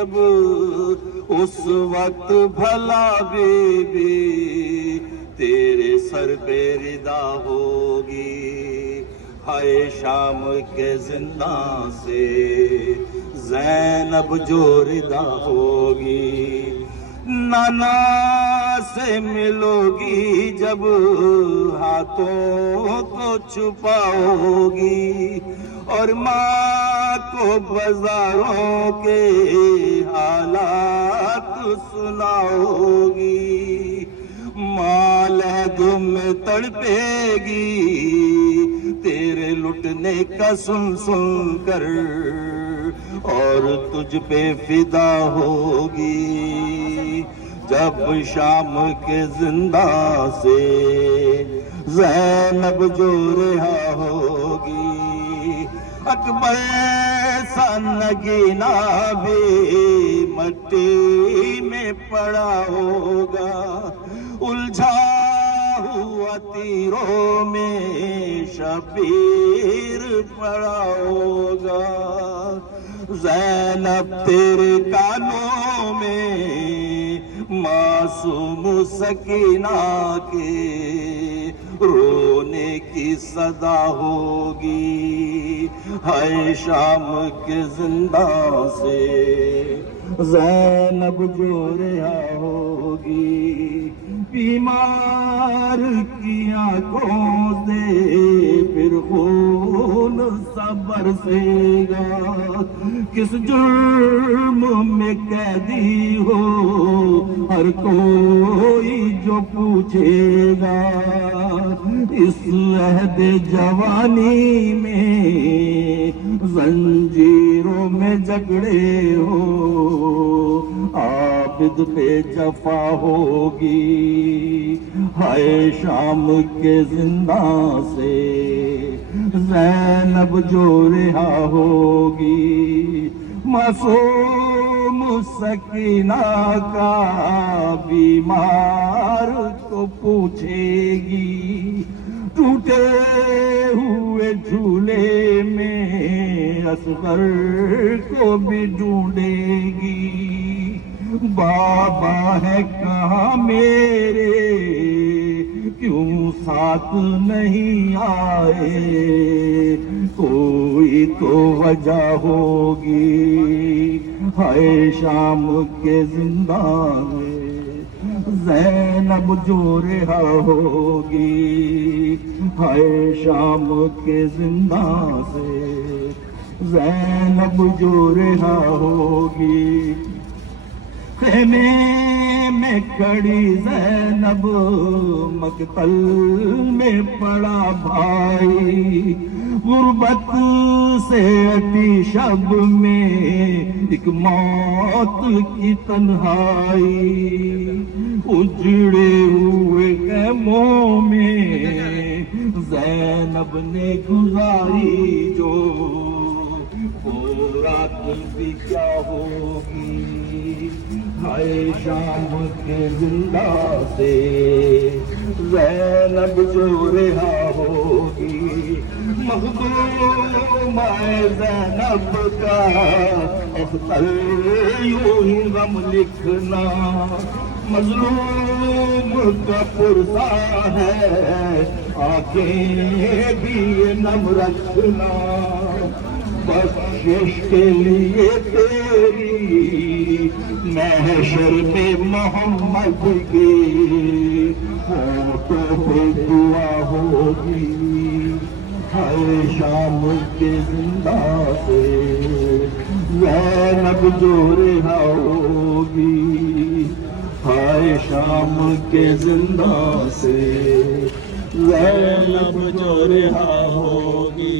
جب اس وقت بھلا بی بی تیرے سر پہ ردا ہوگی. ہائے شام کے زنداں سے زینب جو ردا ہوگی. نانا سے ملو گی جب ہاتھوں کو چھپاؤ گی اور ماں کو بازاروں کے حالات سناؤ گی. ماں لہدوں میں تڑپے گی تیرے لٹنے کا سن سن کر اور تجھ پہ فدا ہوگی. جب شام کے زندہ سے زینب جو رہا ہوگی. اکبر سا نگینا بھی مٹی میں پڑا ہوگا. الجھا ہوا تیروں میں شبیر پڑا ہوگا. زینب تیرے کانوں میں معصوم سکینہ کے رونے کی صدا ہوگی. ہائے شام کے زندہ سے زینب جو رہا ہوگی. بیمار کی آنکھوں سے پھر خون سا برسے گا. کس جرم میں قیدی ہو ہر کوئی جو پوچھے گا. اس عہد جوانی میں زنجیروں میں جکڑے ہو عابد پہ جفا ہوگی. ہائے شام کے زندہ سے زینب جو رہا ہوگی. معصوم سکینہ کا بیمار کو پوچھے گی. ٹوٹے ہوئے جھولے میں اصغر کو بھی ڈھونڈے گی. بابا ہے کہاں میرے کیوں ساتھ نہیں آئے. کوئی تو وجہ ہوگی. ہائے شام کے زندہ میں زینب جو رہا ہوگی. ہائے شام کے زندہ سے زینب جو رہا ہوگی. خیمے میں کھڑی زینب مقتل میں پڑا بھائی. غربت سے اٹی شب میں ایک موت کی تنہائی. اجڑے ہوئے خیموں میں زینب نے گزاری جو وہ رات بھی کیا ہوگی. ہائے شام کے زندہ سے زینب جو رہا ہوگی. مخدوم زینب کا اختر یوں ہی غم لکھنا. مظلوم کا پرسا ہے آنکھیں بھی نم رکھنا. بخشش کے لیے تیری محشر میں محمد کی فوٹو پہ دعا ہوگی. ہائے شام کے زندہ سے زینب جو رہا ہوگی. ہائے شام کے زندہ سے زینب جو رہا ہوگی.